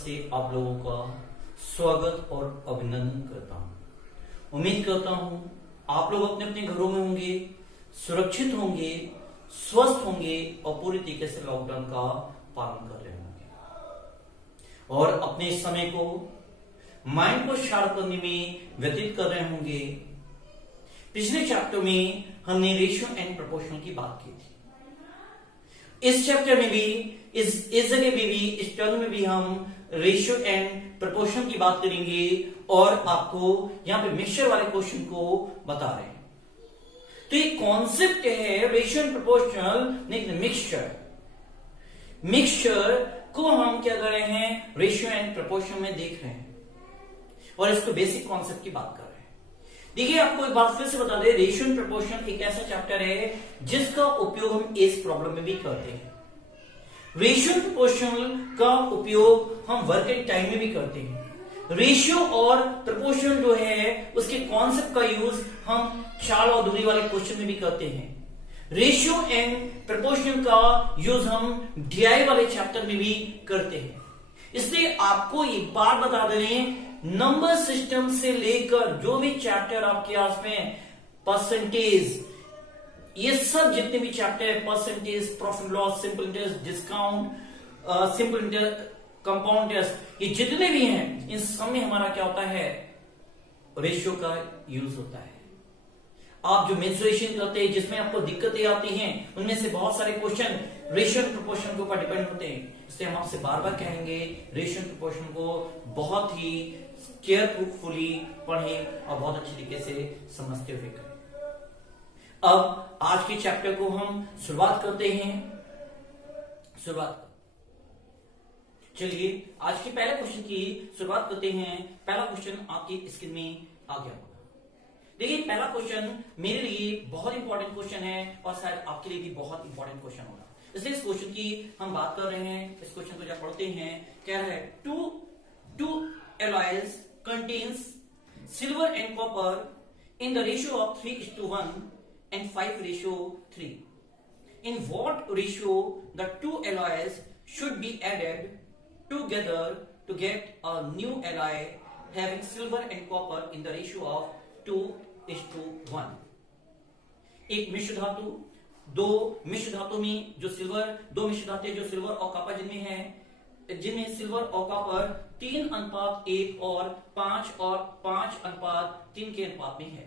से आप लोगों का स्वागत और अभिनंदन करता हूं। उम्मीद करता हूं आप लोग अपने अपने घरों में होंगे, सुरक्षित होंगे, स्वस्थ होंगे और पूरी तरीके से लॉकडाउन का पालन कर रहे होंगे और अपने समय को माइंड को शार्प करने में व्यतीत कर रहे होंगे। पिछले चैप्टर में हमने रेशियो एंड प्रोपोर्शन की बात की थी। इस चैप्टर में भी इस जगह में भी इस टर्म में भी हम रेशियो एंड प्रोपोर्शन की बात करेंगे और आपको यहां पे मिक्सचर वाले क्वेश्चन को बता रहे हैं। तो ये कॉन्सेप्ट है ratio and proportional mixture. Mixture को हम क्या कर रहे हैं, रेशियो एंड प्रोपोर्शन में देख रहे हैं और इसको बेसिक कॉन्सेप्ट की बात कर रहे हैं। देखिए, आपको एक बात फिर से बता दें, रेशियो एंड प्रोपोर्शन एक ऐसा चैप्टर है जिसका उपयोग हम इस प्रॉब्लम में भी करते हैं। रेशियो एंड प्रोपोर्शन का उपयोग हम वर्क एंड टाइम में भी करते हैं। रेशियो और प्रोपोर्शन जो है उसके कॉन्सेप्ट का यूज हम चाल और दूरी वाले क्वेश्चन में भी करते हैं। रेशियो एंड प्रोपोर्शन का यूज हम डीआई वाले चैप्टर में भी करते हैं। इसलिए आपको ये बात बता दे रहे हैं, नंबर सिस्टम से लेकर जो भी चैप्टर आपके पास में परसेंटेज, ये सब जितने भी चैप्टर है, percentage, profit loss, simple interest, discount, simple interest, compound interest, ये जितने भी हैं इन सब में हमारा क्या होता है, रेशियो का यूज होता है। आप जो मेंसुरेशन करते हैं जिसमें आपको दिक्कतें आती हैं उनमें से बहुत सारे क्वेश्चन रेशियो एंड प्रोपोर्शन के ऊपर डिपेंड होते हैं। इसलिए हम आपसे बार बार कहेंगे रेशियो एंड प्रोपोर्शन को बहुत ही केयरफुली पढ़ें और बहुत अच्छी तरीके से समझते हुए करें। अब आज के चैप्टर को हम शुरुआत करते हैं। चलिए आज के पहले क्वेश्चन की शुरुआत करते हैं। पहला क्वेश्चन आपकी स्क्रीन में आ गया होगा। देखिए, पहला क्वेश्चन मेरे लिए बहुत इंपॉर्टेंट क्वेश्चन है और शायद आपके लिए भी बहुत इंपॉर्टेंट क्वेश्चन होगा, इसलिए इस क्वेश्चन की हम बात कर रहे हैं। इस क्वेश्चन को जब पढ़ते हैं, कह रहा है to alloys contains silver and copper in the ratio of 3:1 and 5:3. In what ratio the two alloys should be added together to get a new alloy having silver and copper in the ratio of 2:1? एक मिश्र धातु, दो मिश्र धातु में जो silver, दो मिश्र धातु जो silver और कॉपर जिनमें सिल्वर और कॉपर 3:1 और 5:5 के अनुपात में है।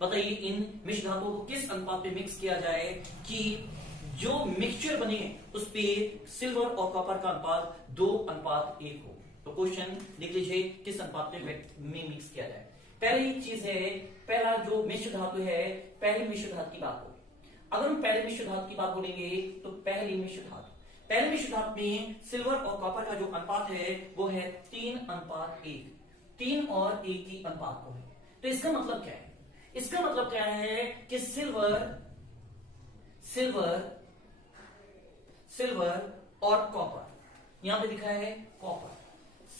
बताइए इन मिश्र धातुओं को किस अनुपात में मिक्स किया जाए कि जो मिक्सचर बने उस पे सिल्वर और कॉपर का अनुपात 2:1 हो। तो क्वेश्चन देख लीजिए, किस अनुपात में मिक्स किया जाए। पहली चीज है, पहला जो मिश्र धातु है, पहली मिश्र धातु की बात हो। अगर हम पहले मिश्र धातु की बात बोलेंगे तो पहले मिश्र धातु में सिल्वर और कॉपर का जो अनुपात है वो है 3:1, 3 और 1 की अनुपात को है। तो इसका मतलब क्या है? इसका मतलब क्या है कि सिल्वर और कॉपर, यहां पे लिखा है copper,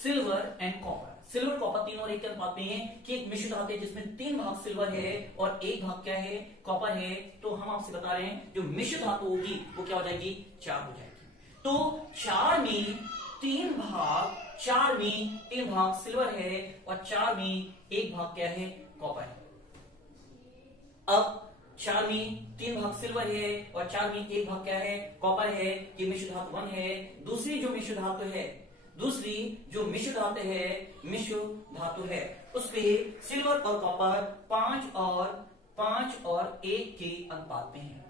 silver and copper, silver copper 3 और 1 के अनुपात में है कि एक मिश्र धातु है जिसमें 3 भाग सिल्वर है और 1 भाग क्या है, कॉपर है। तो हम आपसे बता रहे हैं जो मिश्र धातु होगी वो क्या हो जाएगी, 4 हो जाएगी। तो 4 में 3 भाग सिल्वर है और 4 में 1 भाग क्या है, कॉपर है। अब 4 में 3 भाग सिल्वर है और 4 में 1 भाग क्या है, कॉपर है। ये मिश्र धातु 1 है। दूसरी जो मिश्र धातु है उसपे सिल्वर और कॉपर 5 और 1 के अनुपात में है,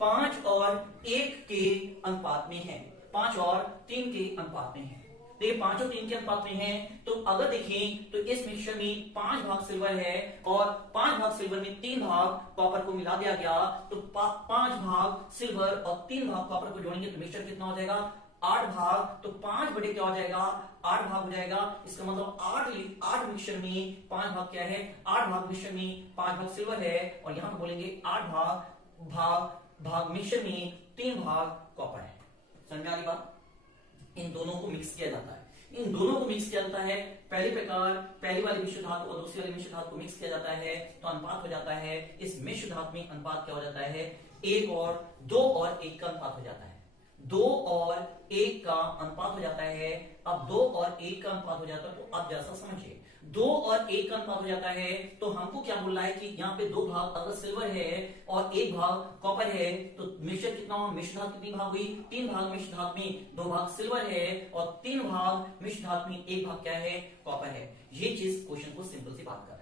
5 और 1 के अनुपात में है, 5 और 3 के अनुपात में है। देखिए 5 और 3 के अनुपात में है। तो अगर देखें तो इस मिक्सचर में 5 भाग सिल्वर है और 5 भाग सिल्वर में 3 भाग कॉपर को मिला दिया गया। तो 5 भाग सिल्वर और 3 भाग कॉपर को जोड़ेंगे तो मिक्सचर कितना हो जाएगा, 8 भाग। तो 5 बटे क्या हो जाएगा, 8 भाग हो जाएगा। इसका मतलब 8 मिक्सचर में 5 भाग क्या है, 8 भाग मिक्सचर में 5 भाग सिल्वर है और यहां पर बोलेंगे 8 भाग मिक्सचर में 3 भाग कॉपर है। समझ में आ रही बात? इन दोनों को मिक्स किया जाता है। पहली प्रकार, पहली वाली मिश्र धातु और दूसरी वाली मिश्र धातु को मिक्स किया जाता है तो अनुपात हो जाता है। इस मिश्र धातु में अनुपात क्या हो जाता है, 1 और 2 और 1 का अनुपात हो जाता है। 2 और 1 का अनुपात हो जाता है। अब 2 और 1 का अनुपात हो जाता है, तो अब जैसा समझिए 2 और 1 का अनुपात हो जाता है, तो हमको क्या बोल रहा है कि यहाँ पे 2 भाग अगर सिल्वर है और 1 भाग कॉपर है, तो मिश्र कितना हुआ, मिश्र धातु कितनी भाग हुई, 3 भाग मिश्र धातु में 2 भाग सिल्वर है और 3 भाग मिश्र धातु में 1 भाग क्या है, कॉपर है। ये चीज क्वेश्चन को सिंपल सी बात कर रहा है।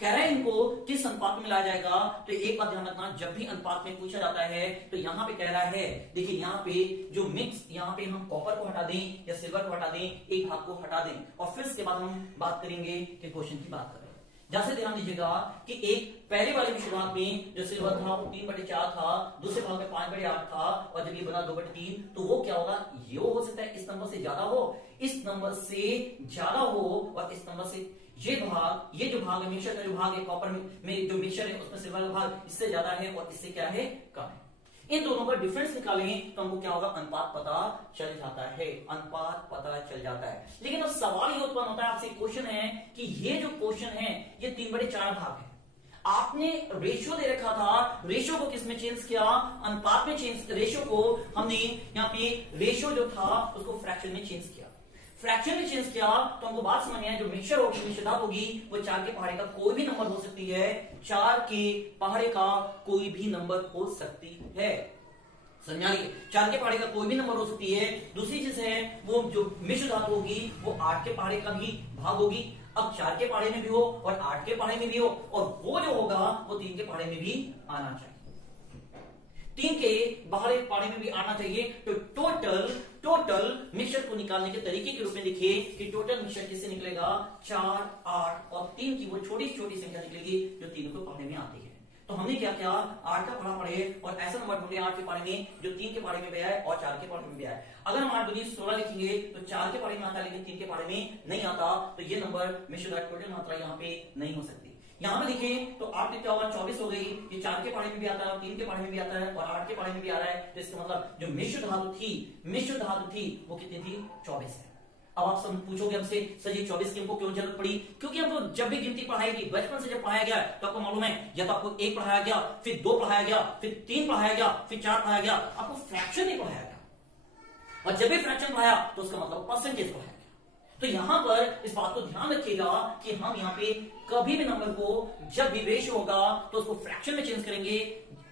कह रहा है इनको किस अनुपात में मिलाया जाएगा, तो एक बात ध्यान रखना, जब भी अनुपात में पूछा जाता है तो यहां पे कह रहा है, देखिए यहां पे जो मिक्स, यहां पे हम कॉपर को हटा दें या सिल्वर को हटा दें, एक भाग को हटा दें और फिर इसके बाद हम बात करेंगे कि क्वेश्चन की बात कर रहे हैं। जैसे ध्यान दीजिएगा कि एक पहले वाले मिश्र भाग में जो सिल्वर था वो 3/4 था, दूसरे भाग में 5/8 था और जब ये बना 2/3, तो वो क्या होगा, ये हो सकता है इस नंबर से ज्यादा हो, इस नंबर से ज्यादा हो और इस नंबर से ये भाग, ये जो भाग है मिक्सचर का जो भाग है कॉपर में जो मिक्सचर है उसमें सिल्वर का भाग इससे ज्यादा है और इससे क्या है, कम है। इन दोनों का डिफरेंस निकालें तो हमको क्या होगा, अनुपात पता चल जाता है, अनुपात पता चल जाता है। लेकिन अब सवाल ये उत्पन्न होता है, आपसे क्वेश्चन है कि ये जो क्वेश्चन है ये 3/4 भाग है, आपने रेशियो दे रखा था, रेशियो को किसमें चेंज किया, अनुपात में चेंज, रेशियो को हमने यहाँ पे रेशियो जो था उसको फ्रैक्शन में चेंज किया, फ्रैक्शन में चेंज किया तो हमको बात समझ में आया, जो मिक्सचर होगी, मिश्र धातु होगी, वो 4 के पहाड़े का कोई भी नंबर हो सकती है, 4 के पहाड़े का कोई भी नंबर हो सकती है, समझ आ रही है, 4 के पहाड़े का कोई भी नंबर हो सकती है। दूसरी चीज है वो जो मिश्र धातु होगी वो 8 के पहाड़े का भी भाग होगी, अब 4 के पहाड़े में भी हो और 8 के पहाड़े में भी हो, और वो जो होगा वो 3 के पहाड़े में भी आना चाहिए, 3 के बाहर पहाड़े में भी आना चाहिए। तो टोटल मिक्सचर को निकालने के तरीके के रूप में देखिए कि टोटल मिक्सचर किससे निकलेगा, 4, 8 और 3 की वो छोटी छोटी संख्या निकलेगी जो 3 के पहाड़े में आती है। तो हमने क्या किया, 8 का पहाड़ा पढ़े और ऐसा नंबर ढूंढे 8 के पहाड़े में जो 3 के पहाड़े में भी आए और 4 के पहाड़े में भी आए। अगर हम 8 दूनी 16 लिखेंगे तो 4 के पहाड़े में आता है लेकिन 3 के पहाड़े में नहीं आता, तो ये नंबर मिश्र धातु टोटल मात्रा यहाँ पे नहीं हो सकती। यहां पे देखें तो 8 क्या होगा, 24 हो गई, ये 4 के पहाड़े में भी आता है, 3 के पहाड़े में भी आता है और 8 के पहाड़े में भी आ रहा है, तो इसका मतलब जो मिश्र धातु थी वो कितनी थी, 24 है। अब आप सब पूछोगे हमसे, सर ये 24 की हमको क्यों जरूरत पड़ी, क्योंकि हमको जब भी गिनती पढ़ाई गई, बचपन से जब पढ़ाया गया तो आपको मालूम है, या तो आपको 1 पढ़ाया गया, फिर 2 पढ़ाया गया, फिर 3 पढ़ाया गया, फिर 4 पढ़ाया गया, आपको फ्रैक्शन नहीं पढ़ाया गया, और जब भी फ्रैक्शन पढ़ाया तो उसका मतलब परसेंटेज पढ़ाया गया। तो यहां पर इस बात को ध्यान रखिएगा कि हम यहाँ पे कभी भी नंबर को जब भी रेशियो होगा तो उसको फ्रैक्शन में चेंज करेंगे,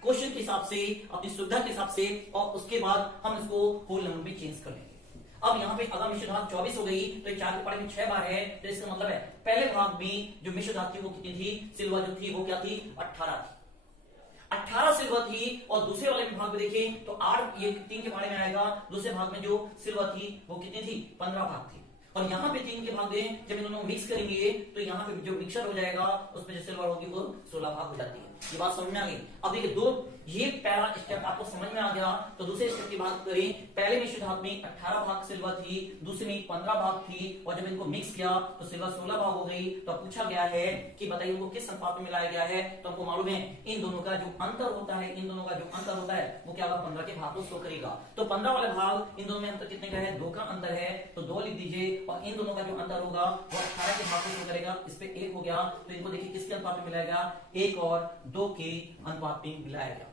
क्वेश्चन के हिसाब से, अपनी सुविधा के हिसाब से, और उसके बाद हम इसको होल नंबर में चेंज कर लेंगे। अब यहाँ पे अगर मिश्र धातु 24 हो गई तो 4 के पहाड़े में 6 बार है, तो इसका मतलब है पहले भाग में जो मिश्र धातु थी वो कितनी थी, सिल्वर जो थी वो क्या थी, 18 थी, 18 सिल्वर थी। और दूसरे वाले भाग में देखें तो 8 ये 3 के पहाड़े में आएगा, दूसरे भाग में जो सिल्वर थी वो कितनी थी, 15 भाग थी। और यहाँ पे 3 के भाग दें, जब इन दोनों मिक्स करेंगे तो यहाँ पे जो मिक्सचर हो जाएगा उसमें जो सिल्वर होगी वो 16 भाग हो जाती है। ये बात समझ में आ गई। अब देखिए दो ये पहला स्टेप आपको समझ में आ गया, तो दूसरे स्टेप की बात करें, पहले मिश्र धातु में 18 भाग सिल्वर थी, दूसरे में 15 भाग थी, और जब इनको मिक्स किया तो सिल्वर 16 भाग हो गई। तो पूछा गया है कि बताइए इनको किस अनुपात में मिलाया गया है, तो हमको मालूम है इन दोनों का जो अंतर होता है, इन दोनों का जो अंतर होता है वो क्या होगा, 15 के भाग को शो करेगा। तो 15 वाले भाग इन दोनों में अंतर कितने का है, 2 का अंतर है, तो 2 लिख दीजिए, और इन दोनों का जो अंतर होगा वो 18 के भाग को शो करेगा, इस पे 1 हो गया। तो इनको देखिए किसके अनुपात में मिलाया गया, 1 और 2 के अनुपात में मिलाया गया।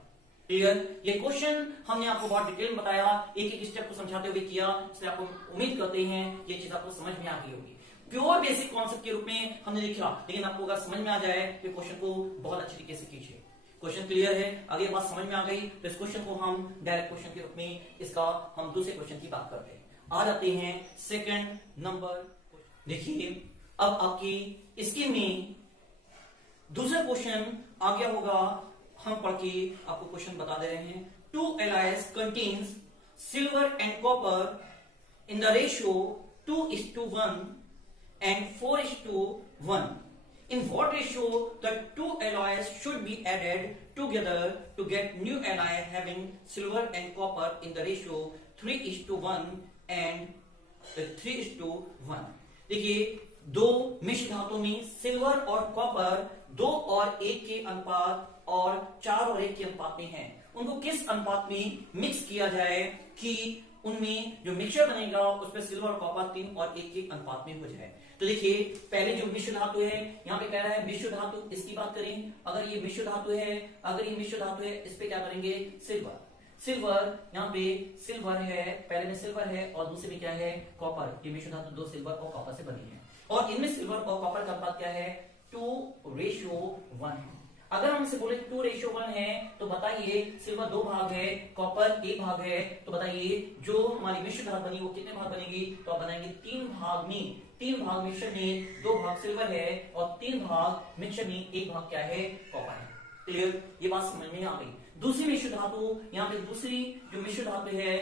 क्लियर? ये क्वेश्चन हमने आपको बहुत डिटेल में बताया, एक एक स्टेप को समझाते हुए किया, इसलिए आपको उम्मीद करते हैं ये चीज आपको समझ में आ गई होगी। प्योर बेसिक कॉन्सेप्ट के रूप में हमने लिखा, लेकिन आपको अगर समझ में आ जाए तो क्वेश्चन को बहुत अच्छी तरीके से कीजिए। क्वेश्चन क्लियर है? अगर बात समझ में आ गई तो इस क्वेश्चन को हम डायरेक्ट क्वेश्चन के रूप में इसका हम दूसरे क्वेश्चन की बात करते हैं। आ जाते हैं सेकंड नंबर। देखिए अब आपकी इसके में दूसरा क्वेश्चन आ गया होगा, हम पढ़ के आपको क्वेश्चन बता दे रहे हैं। 2 alloys contains silver and copper in the ratio 2:1 and 4:1. In what ratio the 2 alloys should be added together to get new alloy having silver and copper in the ratio 3:1 and 3:1? देखिए दो मिश्र धातु में silver और copper 2 और 1 के अनुपात और 4 और 1 के अनुपात में है, उनको किस अनुपात में मिक्स किया जाए कि उनमें जो मिक्सचर बनेगा उसमें सिल्वर और कॉपर 3 और 1 के अनुपात में हो जाए। तो देखिए पहले जो मिश्र धातु है, यहाँ पे कह रहा है मिश्र धातु, इसकी बात करें, अगर ये मिश्र धातु है, अगर ये मिश्र धातु है, इस पे क्या करेंगे, सिल्वर, यहाँ पे सिल्वर है, पहले में सिल्वर है और दूसरे में क्या है, कॉपर। ये मिश्र धातु 2 सिल्वर और कॉपर से बनी है और इनमें सिल्वर और कॉपर का अनुपात क्या है, 2:1 है। अगर हम इसे बोले 2:1 है तो बताइए सिल्वर 2 भाग है, कॉपर 1 भाग है, तो बताइए जो हमारी मिश्र धातु बनी वो कितने भाग बनेगी, तो आप बनाएंगे 3 भाग में, 3 भाग मिश्र में 2 भाग सिल्वर है और 3 भाग मिश्र में 1 भाग क्या है, कॉपर है। क्लियर, ये बात समझ में आ गई। दूसरी मिश्र धातु, यहाँ पे दूसरी जो मिश्र धातु है,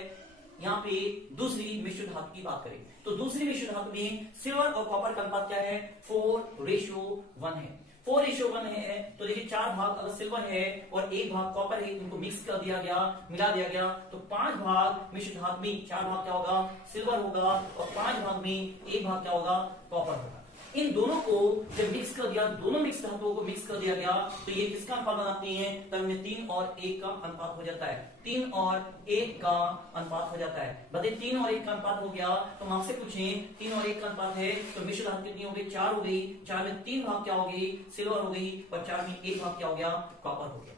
यहाँ पे दूसरी मिश्र धातु की बात करें तो दूसरी मिश्र धातु में सिल्वर और कॉपर का अनुपात क्या है, 4:1 है। 4:1 है तो देखिए 4 भाग अगर सिल्वर है और 1 भाग कॉपर है, इनको मिक्स कर दिया गया, मिला दिया गया, तो 5 भाग मिश्र धातु में 4 भाग क्या होगा, सिल्वर होगा और 5 भाग में 1 भाग क्या होगा, कॉपर होगा। इन दोनों को जब मिक्स कर दिया, दोनों मिक्स धातुओं को मिक्स कर दिया गया तो ये किसका अनुपात बनाती है, तब में 3 और 1 का अनुपात हो जाता है, 3 और 1 का अनुपात हो जाता है। बताइए 3 और 1 का अनुपात हो गया तो हम आपसे पूछें 3 और 1 का अनुपात है तो मिश्र धातु कितनी हो गई, 4 हो गई, 4 में 3 भाग क्या हो गई, सिल्वर हो गई और 4 में 1 भाग क्या हो गया, कॉपर हो गया।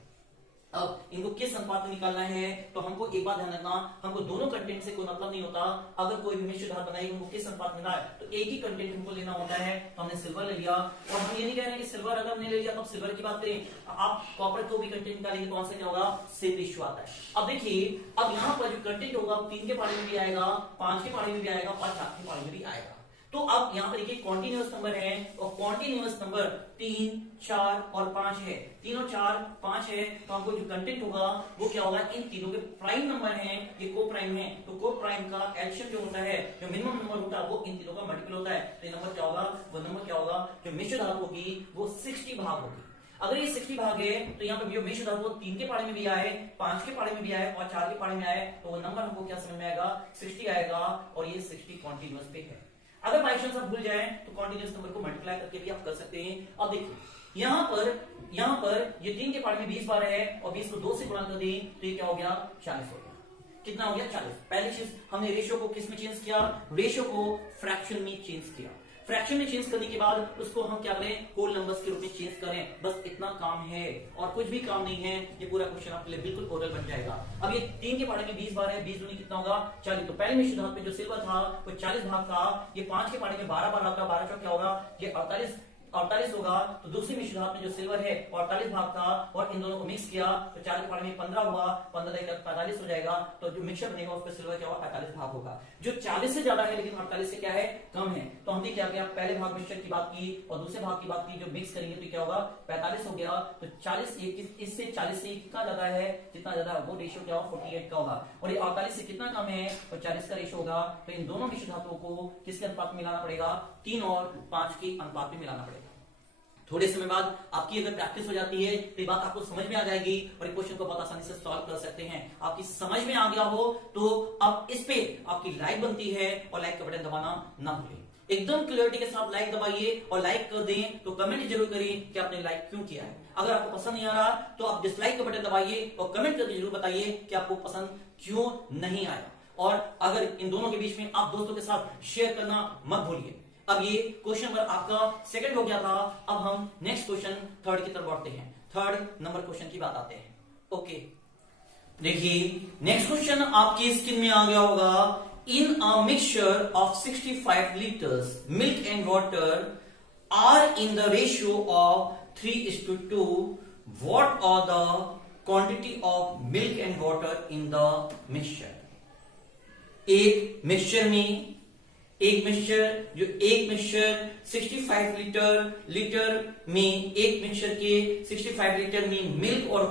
अब इनको किस अनुपात में निकालना है तो हमको एक बात ध्यान रखना, हमको दोनों कंटेंट से कोई मतलब नहीं होता। अगर कोई भी मिश्र धातु बनाई हमको किस अनुपात में मिला है तो एक ही कंटेंट हमको लेना होता है, तो हमने सिल्वर ले लिया और हम ये नहीं कह रहे हैं कि सिल्वर अगर हमने ले लिया तो अब सिल्वर की बात करें, आप कॉपर को भी कंटेंट निकालेंगे तो क्या होगा, सेम रेशियो आता है। अब देखिए अब यहाँ पर जो कंटेंट होगा 3 के पारे में भी आएगा, 5 के पारे में भी आएगा और 4 के पारे में भी आएगा। तो अब यहाँ पर देखिए कॉन्टिन्यूअस नंबर है और कॉन्टिन्यूअस नंबर 3, 4 और 5 है, 3 और 4, 5 है, तो हमको जो कंटेंट होगा वो क्या होगा, इन तीनों के प्राइम नंबर हैं, ये को प्राइम है, तो को प्राइम का एलसीएम जो होता है, जो मिनिमम नंबर होता है वो इन तीनों का मल्टीपल होता है, तो ये नंबर क्या होगा, वो नंबर क्या होगा, जो मिश्र धातु होगी वो 60 भाग होगी। अगर ये 60 भाग है तो यहाँ पे जो मिश्र धातु 3 के पारे में भी आए, 5 के पारे में भी आए और 4 के पारे में आए, तो वो नंबर हमको क्या समझ में आएगा, 60 आएगा और ये 60 कॉन्टिन्यूअस पे है। अगर बाई चांस आप भूल जाए तो कॉन्टिन्यूअस नंबर को मल्टीप्लाई करके भी आप कर सकते हैं। अब देखिए यहाँ पर ये 3 के पारे में 20 बार है और 20 को 2 से गुणा कर दें तो ये क्या हो गया, 40 हो गया। कितना हो गया, 40। पहली चीज हमने रेशियो को किस में चेंज किया, रेशियो को फ्रैक्शन में चेंज किया। फ्रैक्शन में चेंज करने के बाद उसको हम क्या करें, होल नंबर्स के रूप में चेंज करें, बस इतना काम है और कुछ भी काम नहीं है। ये पूरा क्वेश्चन आपके लिए बिल्कुल ओरल बन जाएगा। अब ये 3 के पारे में 20 बार है, 20 दूनी कितना होगा, 40। तो पहले मिश्र धातु में जो सिल्वर था वो 40 भाग था, ये 5 के पारे में 12 बार आता, 12 का क्या होगा, ये 48 होगा। तो दूसरी मिश्र धातु में जो सिल्वर है 48 भाग था और इन दोनों को मिक्स किया तो 4 के पारे में 15 हुआ, 15 45 हो जाएगा। तो जो मिक्सचर बनेगा उसका सिल्वर क्या होगा, 45 भाग होगा। जो 40 से ज्यादा है लेकिन 48 से क्या है, कम है, तो हमने क्या किया, पहले भाग मिक्सचर की बात की और दूसरे भाग की बात की, जो मिक्स करेंगे तो क्या होगा, 45 हो गया। तो 40 इससे 40 से कितना ज्यादा है, जितना ज्यादा वो रेशियो क्या होगा, 48 का होगा और ये 48 से कितना कम है और 40 का रेशियो होगा। तो इन दोनों मिश्र धातुओं को किसके अनुपात में मिलाना पड़ेगा, 3 और 5 के अनुपात में मिलाना पड़ेगा। थोड़े समय बाद आपकी अगर प्रैक्टिस हो जाती है तो ये बात आपको समझ में आ जाएगी और क्वेश्चन को बहुत आसानी से सॉल्व कर सकते हैं। आपकी समझ में आ गया हो तो अब इस पे आपकी लाइक बनती है और लाइक का बटन दबाना ना भूलें। एकदम क्लियरिटी के साथ लाइक दबाइए और लाइक कर दें तो कमेंट जरूर करें कि आपने लाइक क्यों किया है। अगर आपको पसंद नहीं आ रहा तो आप डिसलाइक का बटन दबाइए और कमेंट करके जरूर बताइए कि आपको पसंद क्यों नहीं आया। और अगर इन दोनों के बीच में आप दोस्तों के साथ शेयर करना मत भूलिए। अब ये क्वेश्चन नंबर आपका सेकंड हो गया था, अब हम नेक्स्ट क्वेश्चन थर्ड की तरफ बढ़ते हैं। थर्ड नंबर क्वेश्चन की बात आते हैं। ओके, देखिए नेक्स्ट क्वेश्चन आपकी स्क्रीन में आ गया होगा। In a mixture of 65 liters milk and water are in the ratio of 3:2. What are the quantity of milk and water in the mixture? एक मिक्सचर में एक मिक्सचर 65 लीटर में एक मिक्सचर के 65 लीटर में मिल्क और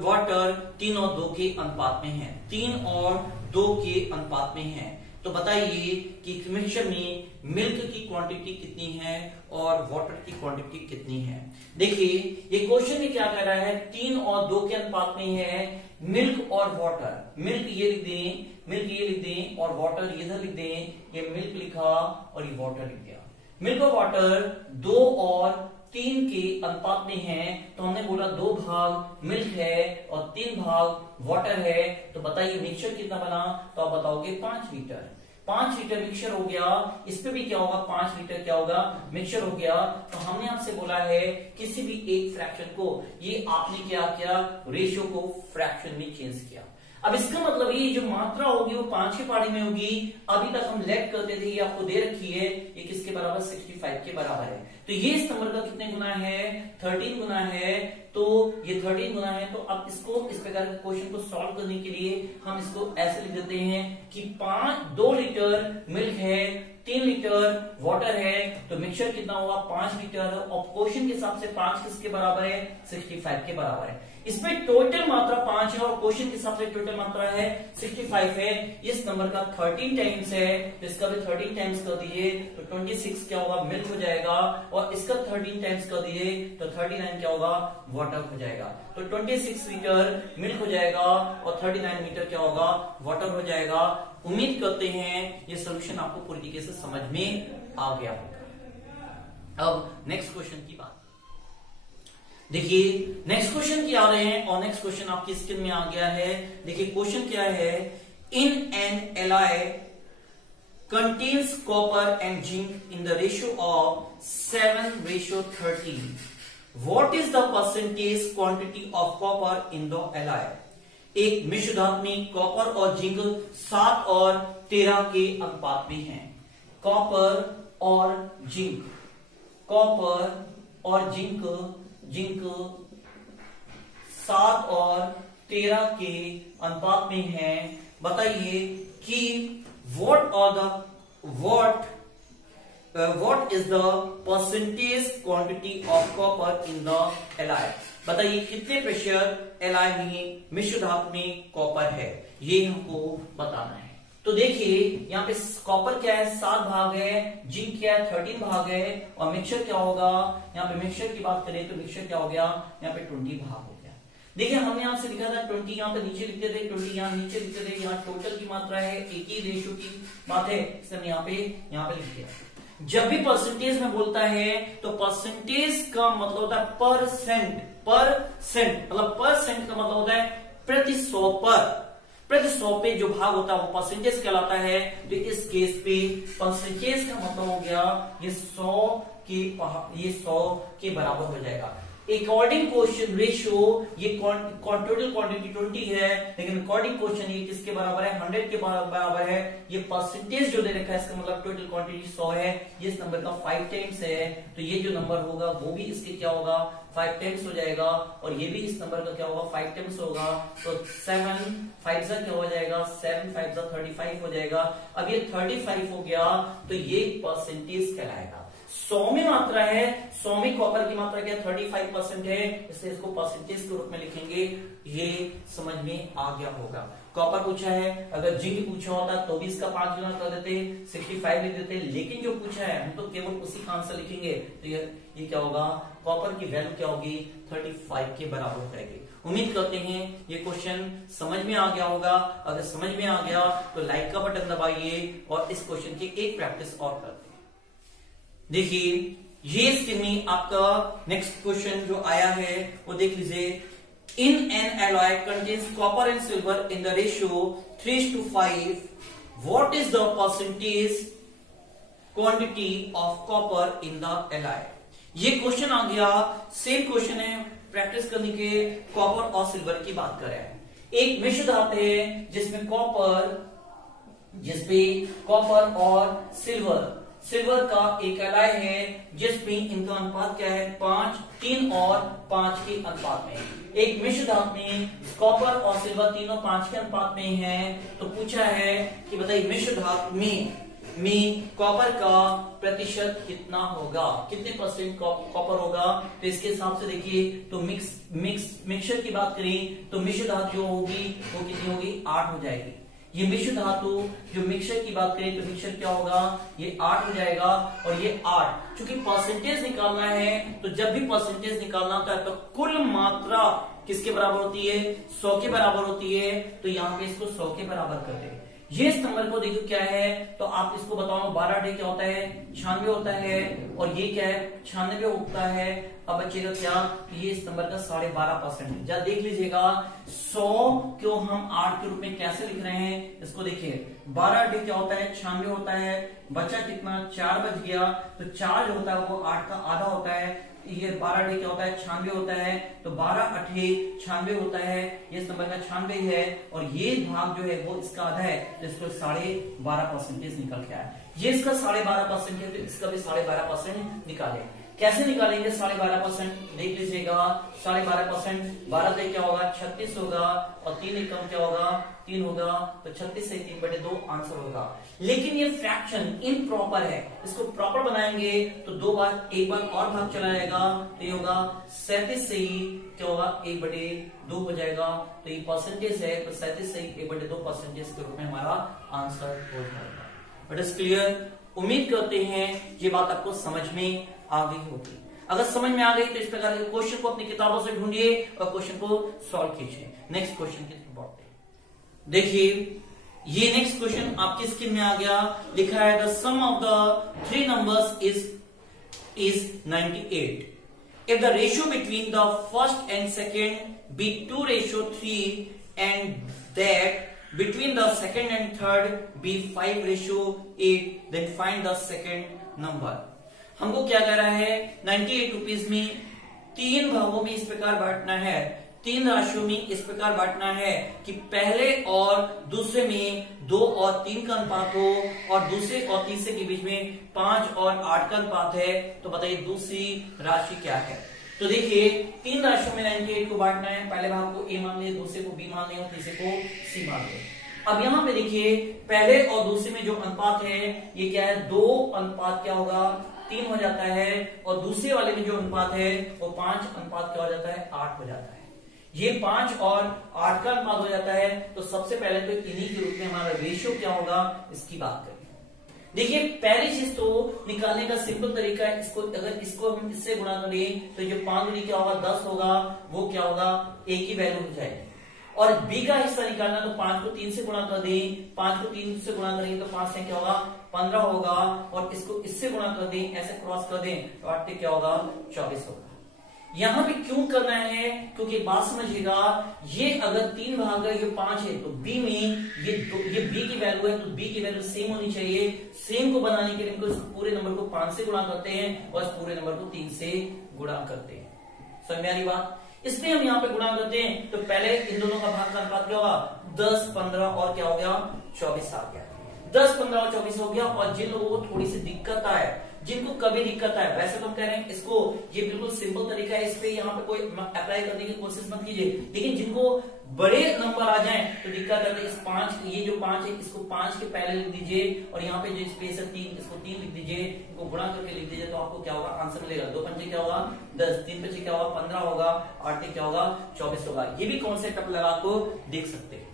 वाटर 3 और 2 के अनुपात में है, 3 और 2 के अनुपात में है। तो बताइए कि मिक्सचर में मिल्क की क्वांटिटी कितनी है और वाटर की क्वांटिटी कितनी है। देखिए ये क्वेश्चन में क्या कह रहा है, 3 और 2 के अनुपात में है मिल्क और वाटर। मिल्क ये लिख दें और वाटर इधर लिख दें। ये मिल्क लिखा और ये वाटर लिख दिया। मिल्क और वाटर 2 और 3 के अनुपात में है, तो हमने बोला 2 भाग मिल्क है और 3 भाग वाटर है। तो बताइए मिक्सचर कितना बना, तो आप बताओगे 5 लीटर। 5 लीटर मिक्सचर हो गया, इस पे भी क्या होगा 5 लीटर क्या होगा मिक्सचर हो गया। तो हमने आपसे बोला है किसी भी एक फ्रैक्शन को ये आपने क्या किया, रेशियो को फ्रैक्शन में चेंज किया। अब इसका मतलब ये जो मात्रा होगी वो 5 के पहाड़ी में होगी। अभी तक हम लेट करते थे, ये आपको दे रखी है, ये किसके बराबर 65 के बराबर है। तो ये इस नंबर का कितने गुना है 13 गुना है। तो ये 13 गुना है। तो अब इसको इस प्रकार के क्वेश्चन को सॉल्व करने के लिए हम इसको ऐसे लिख देते हैं कि 2 लीटर मिल्क है, 3 लीटर वाटर है, तो मिक्सचर कितना होगा 5 लीटर। और क्वेश्चन के हिसाब से 5 किसके बराबर है 65 के बराबर है। इसमें टोटल मात्रा 5 है और क्वेश्चन के हिसाब से टोटल मात्रा है 65 है। इस नंबर का 13 टाइम्स है, तो इसका भी 13 टाइम्स कर दीजिए तो 26 क्या होगा मिल्क हो जाएगा। और इसका 13 टाइम्स कर दीजिए तो 39 क्या होगा वाटर हो जाएगा। तो 26 लीटर मिल्क हो जाएगा और 39 लीटर क्या होगा वाटर हो जाएगा। उम्मीद करते हैं ये सोल्यूशन आपको पूरी तरीके से समझ में आ गया होगा। अब नेक्स्ट क्वेश्चन की बात देखिए, नेक्स्ट क्वेश्चन क्या आ रहे हैं और नेक्स्ट क्वेश्चन आपकी स्क्रीन में आ गया है। देखिए क्वेश्चन क्या है, in an alloy contains copper and zinc in the ratio of 7:13, what is the percentage quantity of copper in the alloy. एक मिश्र धातु में कॉपर और जिंक 7 और 13 के अनुपात में है। कॉपर और जिंक, कॉपर और जिंक 7 और 13 के अनुपात में है। बताइए कि what is the percentage quantity of copper in the alloy। बताइए कितने प्रतिशत एलॉय में मिश्र धातु में कॉपर है, ये हमको बताना है। तो देखिए यहाँ पे कॉपर क्या है 7 भाग है, जिंक क्या है 13 भाग है, और मिक्सचर क्या होगा, यहाँ पे मिक्सचर की बात करें तो मिक्सचर क्या हो गया यहाँ पे 20 भाग हो गया। देखिए हमने आपसे लिखा था 20 यहाँ पे नीचे लिखते थे, 20 यहाँ नीचे लिखते थे, यहाँ टोटल की मात्रा है, एक ही रेशियो की बात है, इसलिए हम यहाँ पे लिख दिया। जब भी परसेंटेज में बोलता है तो परसेंटेज का मतलब होता है परसेंट मतलब परसेंट का मतलब होता है प्रति 100 पर। प्रति 100 पे जो भाग होता है वो परसेंटेज कहलाता है। तो इस केस पे परसेंटेज का मतलब हो गया ये 100 के बराबर हो जाएगा। अकॉर्डिंग क्वेश्चन रेशियो ये टोटल क्वांटिटी 20 है, लेकिन अकॉर्डिंग क्वेश्चन ये किसके बराबर है 100 के बराबर है। ये परसेंटेज जो दे रखा है इसका मतलब टोटल क्वांटिटी 100 है। ये इस नंबर का 5 टाइम्स है, तो ये जो नंबर होगा वो भी इसके क्या होगा 5 टाइम्स हो जाएगा, और ये भी इस नंबर का क्या होगा 5 टाइम्स होगा। तो 7 5 क्या हो जाएगा 7 5 35 हो जाएगा। अब ये 35 हो गया तो ये परसेंटेज कहलाएगा। 100 में मात्रा है, 100 में कॉपर की मात्रा क्या 35% है, इसलिए इसको परसेंटेज के रूप में लिखेंगे। ये समझ में आ गया होगा। कॉपर पूछा है, अगर जिंक पूछा होता तो भी इसका 5 गुना कर देते 65 लिख देते, लेकिन जो पूछा है हम तो केवल उसी का आंसर लिखेंगे। तो ये क्या होगा कॉपर की वैल्यू क्या होगी 35 के बराबर हो जाएगी। उम्मीद करते हैं ये क्वेश्चन समझ में आ गया होगा। अगर समझ में आ गया तो लाइक का बटन दबाइए और इस क्वेश्चन की एक प्रैक्टिस और करते हैं। देखिए ये स्क्रीन में आपका नेक्स्ट क्वेश्चन जो आया है वो देख लीजिए। In an alloy contains copper and silver in the ratio 3:5, what is the percentage quantity of copper in the alloy. ये क्वेश्चन आ गया, सेम क्वेश्चन है, प्रैक्टिस करने के कॉपर और सिल्वर की बात करें। एक मिश्र धातु है जिसमें कॉपर और सिल्वर का एक एलॉय है जिसमें इनका अनुपात क्या है 5 3 और 5 के अनुपात में। एक मिश्र धातु में कॉपर और सिल्वर तीनों 5 के अनुपात में है। तो पूछा है कि बताइए मिश्र धातु में कॉपर का प्रतिशत कितना होगा, कितने परसेंट कॉपर होगा। तो इसके हिसाब से देखिए तो मिक्सचर की बात करें तो मिश्र धातु जो होगी वो कितनी होगी 8 हो जाएगी। ये मिश्र धातु जो मिक्सचर की बात करें तो मिक्सचर क्या होगा ये 8 हो जाएगा, और ये 8 चूंकि परसेंटेज निकालना है तो जब भी परसेंटेज निकालना होता है तो कुल मात्रा किसके बराबर होती है 100 के बराबर होती है। तो यहाँ पे इसको 100 के बराबर कर दे। ये इस नंबर को देखो क्या है, तो आप इसको बताओ 12 डे क्या होता है, 96 होता है, और ये क्या है 96 होता है। अब बचेगा क्या, तो ये इस नंबर का 12.5%। जब देख लीजिएगा 100 को हम 8 के रूप में कैसे लिख रहे हैं, इसको देखिए 12 डे क्या होता है 96 होता है, बचा कितना 4 बच गया, तो 4 जो होता है वो 8 का आधा होता है। ये 12 डे क्या होता है 96 होता है, तो 12 8 96 होता है, ये इस नंबर का 96 है, और ये भाग जो है वो इसका आधा है, तो इसको 12.5% निकल के आया। ये इसका 12.5% है, तो इसका भी 12.5% निकाले। कैसे निकालेंगे 12.5%, देख लीजिएगा 12.5%, 12 से क्या होगा 36 होगा, और 3 एकम क्या होगा 3 होगा, तो 36 से 3/2 आंसर होगा। लेकिन ये फ्रैक्शन इम्प्रॉपर है, इसको प्रॉपर बनाएंगे तो एक बार और भाग चला जाएगा, तो ये होगा 37 से ही क्या होगा 1/2 हो जाएगा, तो ये परसेंटेज है, तो 37 से 1/2% के रूप में हमारा आंसर हो जाएगा। बट इज क्लियर, उम्मीद करते हैं ये बात आपको समझ में आ गई होगी। अगर समझ में आ गई तो इस प्रकार के क्वेश्चन को अपनी किताबों से ढूंढिए और क्वेश्चन को सॉल्व कीजिए। नेक्स्ट क्वेश्चन की तरफ बढ़ते हैं। देखिए ये नेक्स्ट क्वेश्चन आपकी स्क्रीन में आ गया, लिखा है the sum of the 3 numbers is 98 if the ratio between the first and second be 2:3 and that between the second and third be 5:8, then find the second number। हमको क्या कह रहा है 98 रुपीज में 3 भागों में इस प्रकार बांटना है, 3 राशियों में इस प्रकार बांटना है कि पहले और दूसरे में 2 और 3 का अनुपात हो, और दूसरे और तीसरे के बीच में 5 और 8 का अनुपात है। तो बताइए दूसरी राशि क्या है। तो देखिए 3 राशियों में 98 को बांटना है, पहले भाग को ए मान लिया, दूसरे को बी मान लिया, तीसरे को सी मान लिया। अब यहाँ पे देखिए पहले और दूसरे में जो अनुपात है ये क्या है 2 अनुपात क्या होगा 3 हो जाता है, और दूसरे वाले में जो अनुपात है वो 5 अनुपात क्या हो जाता है 8 हो जाता है। ये 5 और 8 का अनुपात हो जाता है, तो सबसे पहले तो इन्हीं के रूप में हमारा रेशियो क्या होगा इसकी बात करें। देखिए पहली चीज तो निकालने का सिंपल तरीका है, अगर इसको हम इससे गुणा करें तो जो 5 गुनी क्या होगा 10 होगा, वो क्या होगा ए की वैल्यू हो जाएगी। और बी का हिस्सा निकालना तो 5 को 3 से गुणा कर दें, 5 को 3 से गुणा करेंगे तो 5 से क्या होगा 15 होगा, और इसको इससे गुणा कर दें, ऐसे क्रॉस कर दें तो 8 से क्या होगा 24 होगा। यहां पे क्यों करना है, क्योंकि बात समझिएगा, ये अगर 3 भाग है ये 5 है, तो बी में ये बी की वैल्यू है, तो बी की वैल्यू सेम होनी चाहिए। सेम को बनाने के लिए इस पूरे नंबर को 5 से गुणा करते हैं और इस पूरे नंबर को 3 से गुणा करते हैं। समझ में आ रही बात। इसमें हम यहाँ पे गुणा करते हैं, तो पहले इन दोनों का भाग का अनुपात क्या होगा 10 15 और क्या हो गया 24 आ गया। 10 15 और 24 हो गया। और जिन लोगों को थोड़ी सी दिक्कत आए, जिनको कभी दिक्कत आए, वैसे तो हम कह रहे हैं इसको ये बिल्कुल सिंपल तरीका है, इस पे यहाँ पे कोई अप्लाई करने की कोशिश मत कीजिए। लेकिन जिनको बड़े नंबर आ जाएं तो दिक्कत है, इस 5 ये जो 5 है इसको 5 के पहले लिख दीजिए, और यहाँ पे जो स्पेस है 3 इसको 3 लिख दीजिए, इनको गुणा करके लिख दीजिए, तो आपको क्या होगा आंसर मिलेगा। 2 पंचे क्या होगा 10, 3 पंचे क्या होगा 15 होगा, 8 क्या होगा 24 होगा। ये भी कॉन्सेप्ट आप लगा को देख सकते हैं।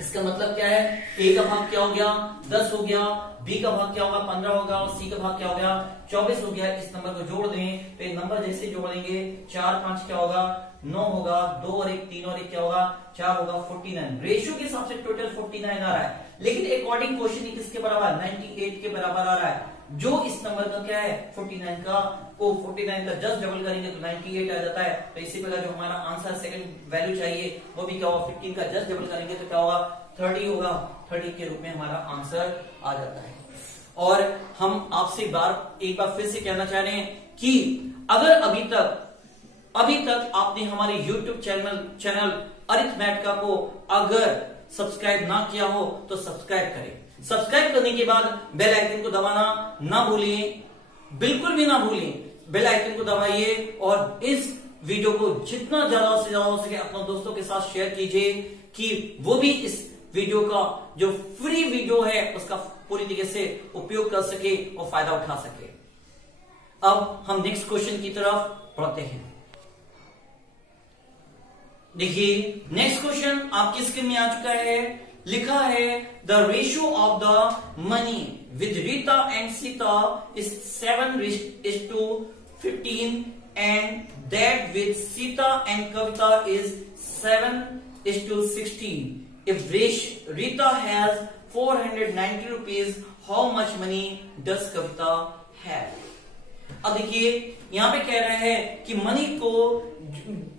इसका मतलब क्या है, ए का भाग क्या हो गया 10 हो गया, बी का भाग क्या होगा 15 होगा, और सी का भाग क्या हो गया 24 हो गया। इस नंबर को जोड़ दें तो ये नंबर जैसे जोड़ेंगे 4 5 क्या होगा 9 होगा, 2 और 1 3 और 1 क्या होगा 4 होगा 49। रेशियो के हिसाब से टोटल 49 आ रहा है, लेकिन अकॉर्डिंग क्वेश्चन किसके बराबर 98 के बराबर आ रहा है। जो इस नंबर का क्या है 49 का 49 का जस्ट डबल करेंगे तो 98 आ जाता है। तो इसी प्रकार जो हमारा आंसर सेकंड वैल्यू चाहिए वो भी क्या होगा 15 का जस्ट डबल करेंगे तो क्या होगा 30 होगा। 30 के रूप में हमारा आंसर आ जाता है। और हम आपसे एक बार फिर से कहना चाह रहे हैं कि अगर अभी तक आपने हमारे YouTube चैनल अरिथमेटिका को अगर सब्सक्राइब ना किया हो तो सब्सक्राइब करें। सब्सक्राइब करने के बाद बेल आइकन को दबाना ना भूलिए, बिल्कुल भी ना भूलिए। बेल आइकन को दबाइए और इस वीडियो को जितना ज्यादा से ज्यादा हो सके अपने दोस्तों के साथ शेयर कीजिए कि वो भी इस वीडियो का जो फ्री वीडियो है उसका पूरी तरीके से उपयोग कर सके और फायदा उठा सके। अब हम नेक्स्ट क्वेश्चन की तरफ बढ़ते हैं। देखिए नेक्स्ट क्वेश्चन आपकी स्क्रीन में आ चुका है, लिखा है the ratio of the money with Rita and Sita is 7:15 and that with Sita and Kavita is 7:16। If Rita has 490 rupees, how much money does Kavita have. अब देखिए यहां पे कह रहे हैं कि मनी को,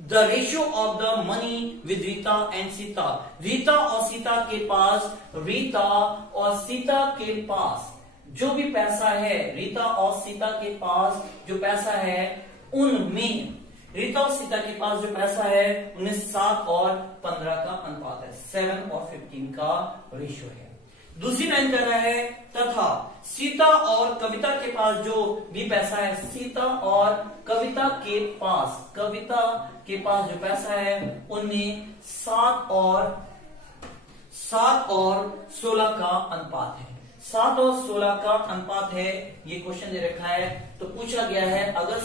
the ratio of the money with Rita and Sita. Rita और सीता के पास, रीता और सीता के पास जो भी पैसा है, रीता और सीता के पास जो पैसा है उनमें, रीता और सीता के पास जो पैसा है उनमें 7 और 15 का अनुपात है, 7 और 15 का रेशियो है। दूसरी लाइन कर रहा है तथा सीता और कविता के पास जो भी पैसा है, सीता और कविता के पास जो पैसा है उनमें 7 और 16 का अनुपात है। 7 और 16 का अनुपात है, ये क्वेश्चन दे रखा है। तो पूछा गया है अगर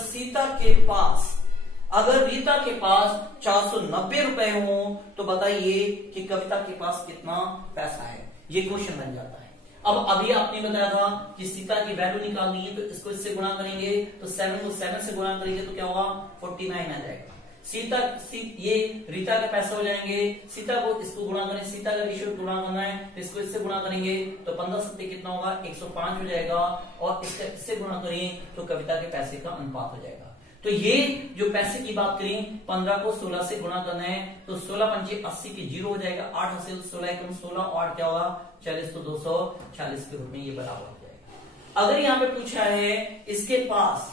रीता के पास 490 रुपए हो तो बताइए कि कविता के पास कितना पैसा है, ये क्वेश्चन बन जाता है। अब अभी आपने बताया था कि सीता की वैल्यू निकालनी है, तो इसको इससे गुणा करेंगे, तो 7 को 7 से गुणा करेंगे तो क्या होगा, 49 आ जाएगा। ये रीता का पैसा हो जाएंगे, सीता को इसको गुणा करें, सीता का रेशियो गुणा करना है तो इसको इससे गुणा करेंगे तो 15 सत्ते कितना होगा, 105 हो जाएगा, और इससे गुणा करें तो कविता के पैसे का अनुपात हो जाएगा। तो ये जो पैसे की बात करें, 15 को 16 से गुणा करना है तो 16 पंचे 80 के 0 हो जाएगा, 8 हासिल 16 एकम 16 और 8 क्या होगा 40, तो 240 के रूप में ये बराबर हो जाएगा। अगर यहाँ पे पूछा है इसके पास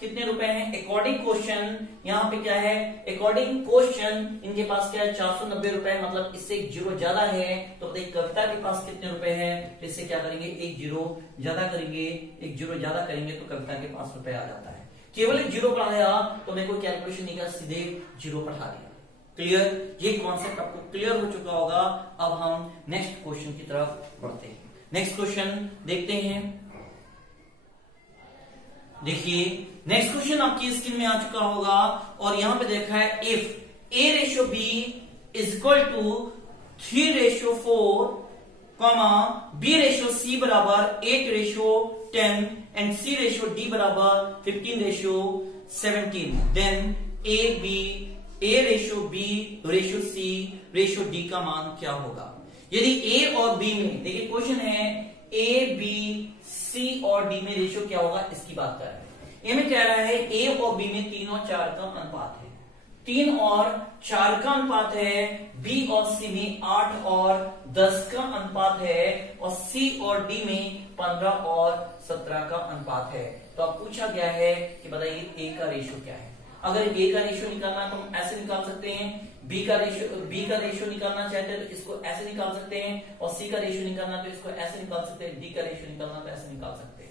कितने रुपए हैं, अकॉर्डिंग क्वेश्चन, यहाँ पे क्या है, अकॉर्डिंग क्वेश्चन इनके पास क्या है 490 रुपए, मतलब इससे एक जीरो ज्यादा है। तो बताइए कविता के पास कितने रुपए हैं, तो इससे क्या करेंगे, एक जीरो ज्यादा करेंगे, तो कविता के पास रुपए आ जाता है। केवल एक जीरो बढ़ाया तो मेरे को कैलकुलेशन नहीं किया, सीधे जीरो बढ़ा दिया। क्लियर, ये कॉन्सेप्ट आपको क्लियर हो चुका होगा। अब हम नेक्स्ट क्वेश्चन की तरफ बढ़ते हैं। नेक्स्ट क्वेश्चन देखते हैं। देखिए नेक्स्ट क्वेश्चन आपकी स्क्रीन में आ चुका होगा और यहां पे देखा है if A ratio B is equal to 3:4, B ratio C बराबर 8:10 एंड C रेशियो D बराबर 15:17, then A ratio B ratio C ratio D का मान क्या होगा। यदि A और B में, देखिए क्वेश्चन है A B C और D में रेशियो क्या होगा, इसकी बात कर रहे हैं। ये में कह रहा है A और B में 3 और 4 का अनुपात है, 3 और 4 का अनुपात है, B और C में 8 और 10 का अनुपात है, और C और D में 15 और 17 का अनुपात है। तो अब पूछा गया है कि बताइए A का रेशियो क्या है। अगर A का रेशियो निकालना है तो हम ऐसे निकाल सकते हैं, B का रेशियो निकालना चाहते हैं तो इसको ऐसे निकाल सकते हैं, और C का रेशियो निकालना तो इसको ऐसे निकाल सकते हैं, D का रेशियो निकालना तो ऐसे निकाल सकते हैं।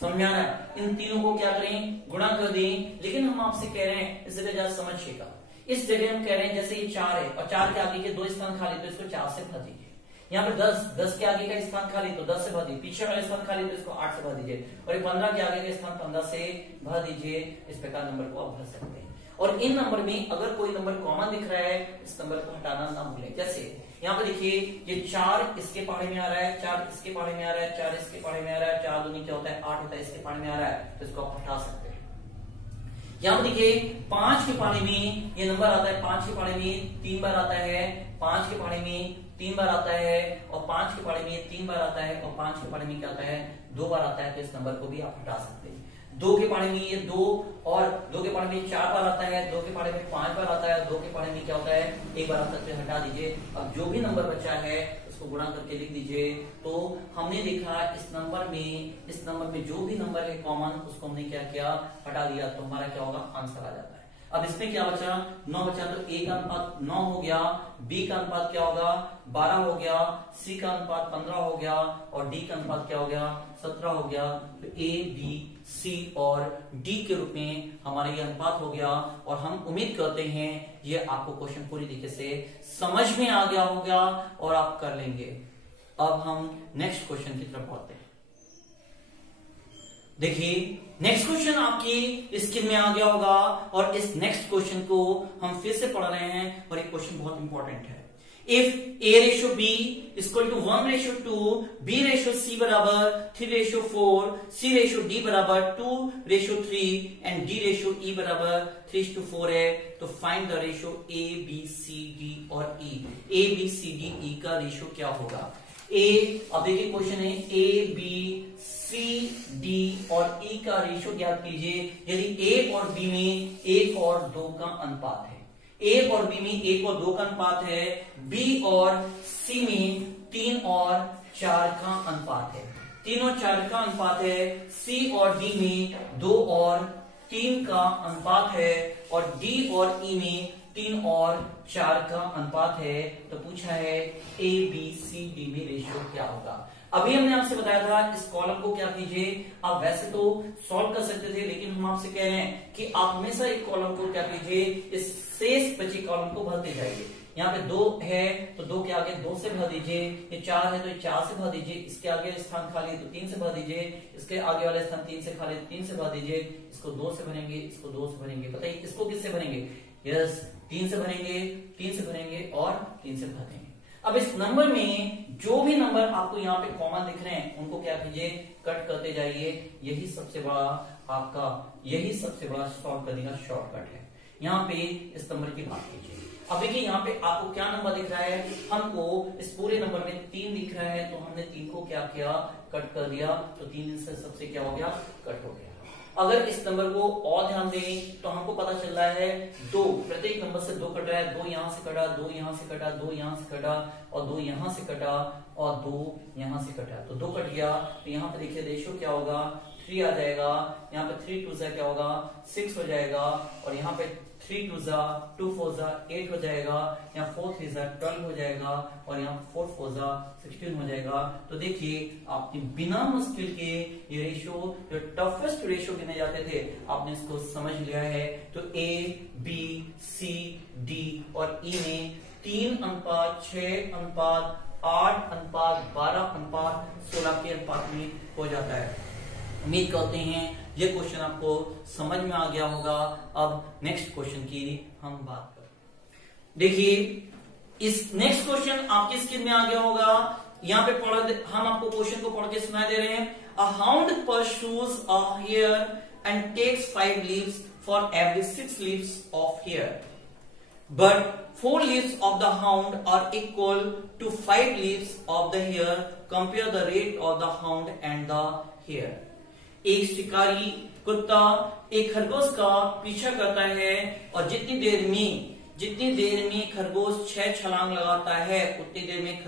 समझाना है, इन तीनों को क्या करें, गुणा कर दें। लेकिन हम आपसे कह रहे हैं इस जगह ज्यादा समझिएगा, इस जगह हम कह रहे हैं जैसे ये 4 है और 4 के आगे के 2 स्थान खाली, तो इसको 4 से भर दीजिए। यहाँ पे 10 के आगे का स्थान खाली तो 10 से भर दीजिए, पीछे वाला स्थान खाली तो इसको 8 से भर दीजिए, और ये 15 के आगे का स्थान 15 से भर दीजिए। इस प्रकार नंबर को आप भर सकते हैं। और इन नंबर में अगर कोई नंबर कॉमन दिख रहा है, इस नंबर को हटाना ना भूलें। जैसे यहाँ पे देखिए ये 4 इसके पहाड़े में आ रहा है, 4 इसके पहाड़े में आ रहा है, 4 इसके पहाड़े में आ रहा है, 4 दूनी क्या होता है 8 होता है, इसके पहाड़े में आ रहा है, तो इसको आप हटा सकते हैं। यहाँ पे देखिए 5 के पहाड़े में ये नंबर आता है, 5 के पहाड़े में 3 बार आता है, 5 के पहाड़े में 3 बार आता है, और 5 के पहाड़े में 3 बार आता है, और 5 के पहाड़े में क्या आता है 2 बार आता है। तो इस नंबर को भी आप हटा सकते हैं। 2 के पहाड़े में ये 2, और 2 के पहाड़े में 4 बार आता है, 2 के पहाड़े में 5 बार आता है, 2 के पहाड़े में क्या होता है 1 बार आता है, तो हटा दीजिए। अब जो भी नंबर बचा है उसको गुणा करके लिख दीजिए। तो हमने देखा इस नंबर में जो भी नंबर है कॉमन, उसको हमने क्या किया, हटा दिया, तो हमारा क्या होगा, आंसर आ जाता है। अब इसमें क्या बचा, 9 बचा, तो A का अनुपात 9 हो गया, B का अनुपात क्या होगा 12 हो गया, C का अनुपात 15 हो गया, और D का अनुपात क्या हो गया 17 हो गया। तो A, B, C और D के रूप में हमारा ये अनुपात हो गया, और हम उम्मीद करते हैं ये आपको क्वेश्चन पूरी तरीके से समझ में आ गया होगा और आप कर लेंगे। अब हम नेक्स्ट क्वेश्चन की तरफ बढ़ते हैं। देखिए नेक्स्ट क्वेश्चन आपकी स्क्रीन में आ गया होगा, और इस नेक्स्ट क्वेश्चन को हम फिर से पढ़ रहे हैं, और एक क्वेश्चन बहुत इंपॉर्टेंट है। If A/B equal to 1/2, B/C बराबर 3/4, C/D बराबर 2/3 एंड D/E बराबर 3:4 है, तो फाइंड द रेशियो ABCD और E। ABCDE का रेशियो क्या होगा? अब देखिए क्वेश्चन है ABCD और E का रेशियो ज्ञात कीजिए यदि A और B में 1 और 2 का अनुपात है। A और B में 1 और 2 का अनुपात है, B और C में 3 और 4 का अनुपात है, 3 और 4 का अनुपात है, C और D में 2 और 3 का अनुपात है, और D और E में 3 और 4 का अनुपात है। तो पूछा है ABCD में रेशियो क्या होगा? अभी हमने आपसे बताया था इस कॉलम को क्या कीजिए, आप वैसे तो सॉल्व कर सकते थे, लेकिन हम आपसे कह रहे हैं कि आप हमेशा एक कॉलम को क्या कीजिए, इस शेष बचे कॉलम को भरते जाइए। यहाँ पे 2 है तो 2 के आगे 2 से भर दीजिए, ये 4 है तो ये 4 से भर दीजिए, इसके आगे स्थान खाली तो 3 से भर दीजिए, इसके आगे वाला स्थान 3 से खाली 3 से भर दीजिए, इसको 2 से भरेंगे, इसको 2 से भरेंगे। बताइए इसको किससे भरेंगे? यस, 3 से भरेंगे, 3 से भरेंगे और 3 से भर देंगे। अब इस नंबर में जो भी नंबर आपको यहाँ पे कॉमन दिख रहे हैं उनको क्या कीजिए, कट करते जाइए। यही सबसे बड़ा आपका, यही सबसे बड़ा सॉल्व करने का शॉर्टकट है। यहाँ पे इस नंबर की बात कीजिए। अब देखिए यहाँ पे आपको क्या नंबर दिख रहा है, हमको इस पूरे नंबर में 3 दिख रहा है, तो हमने 3 को क्या किया, कट कर दिया, तो 3 से सबसे क्या हो गया, कट हो गया। अगर इस नंबर को और ध्यान दें तो हमको पता चल रहा है 2, प्रत्येक नंबर से 2 कट रहा है, 2 यहां से कटा, 2 यहां से कटा, 2 यहां से कटा, और 2 यहां से कटा, और 2 यहां से कटा, तो 2 कट गया। तो यहाँ पे देखिए रेशियो क्या होगा, 3 आ जाएगा। यहाँ पे 3 2 क्या होगा, 6 हो जाएगा, और यहाँ पे 3 2 2 4 8 हो जाएगा, यहाँ 4 3 12 हो जाएगा, और यहाँ 4 4 16 हो जाएगा। तो देखिए आपने बिना मुश्किल के ये रेशियो, जो टफेस्ट रेशियो गिने जाते थे, आपने इसको समझ लिया है। तो A B C D और E में 3 अनुपात 6 अनुपात 8 अनुपात 12 अनुपात 16 के अनुपात में हो जाता है। उम्मीद करते हैं ये क्वेश्चन आपको समझ में आ गया होगा। अब नेक्स्ट क्वेश्चन की हम बात करें। देखिए इस नेक्स्ट क्वेश्चन आपकी स्क्रीन में आ गया होगा। यहाँ पे हम आपको क्वेश्चन को पढ़ के सुना दे रहे हैं। A hound pursues a hare and takes 5 leaps for every 6 leaps of hare, but 4 leaves of the hound are equal to 5 leaves of the hare. Compare the rate of the hound and the hare. एक शिकारी कुत्ता एक खरगोश का पीछा करता है, और जितनी देर में खरगोश 6 छलांग लगाता है, उतनी देर में